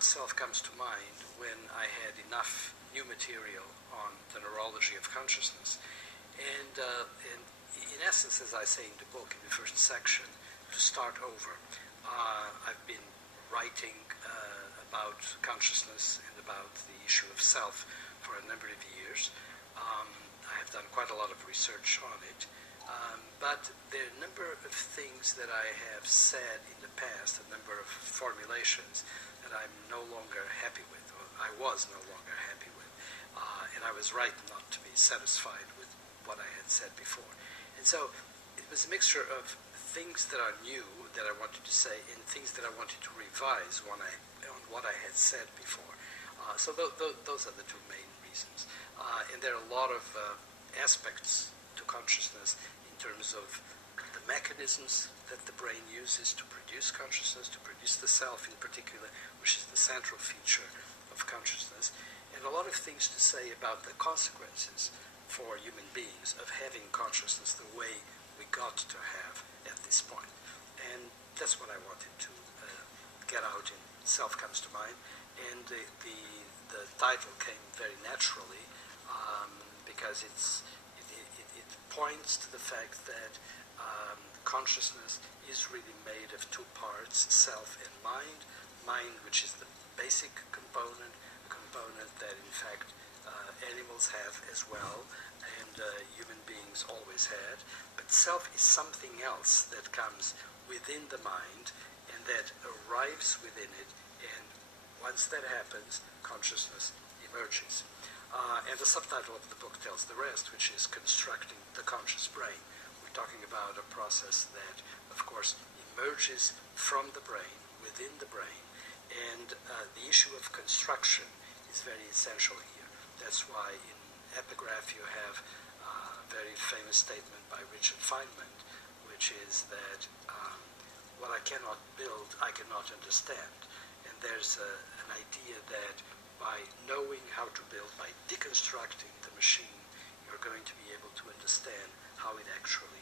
word self comes to mind when I had enough new material on the neurology of consciousness. And in essence, as I say in the book, in the first section, to start over, I've been writing about consciousness and about the issue of self for a number of years. I have done quite a lot of research on it. But there are a number of things that I have said in the past, a number of formulations that I'm no longer happy with, or I was no longer happy with. And I was right not to be satisfied with what I had said before. And so it was a mixture of things that are new that I wanted to say and things that I wanted to revise on what I had said before. So those are the two main reasons. And there are a lot of aspects to consciousness in terms of the mechanisms that the brain uses to produce consciousness, to produce the self in particular, which is the central feature of consciousness, and a lot of things to say about the consequences for human beings of having consciousness the way we got to have at this point. And that's what I wanted to get out in Self Comes to Mind. And the title came very naturally because it points to the fact that consciousness is really made of two parts, self and mind. Mind, which is the basic component, a component that in fact animals have as well, and human beings always had. But self is something else that comes within the mind and that arrives within it, and once that happens, consciousness emerges. And the subtitle of the book tells the rest, which is Constructing the Conscious Brain. We're talking about a process that, of course, emerges from the brain, within the brain, and the issue of construction is very essential here. That's why in Epigraph you have a very famous statement by Richard Feynman, which is that what I cannot build, I cannot understand. And there's an idea that by knowing how to build, by deconstructing the machine, you're going to be able to understand how it actually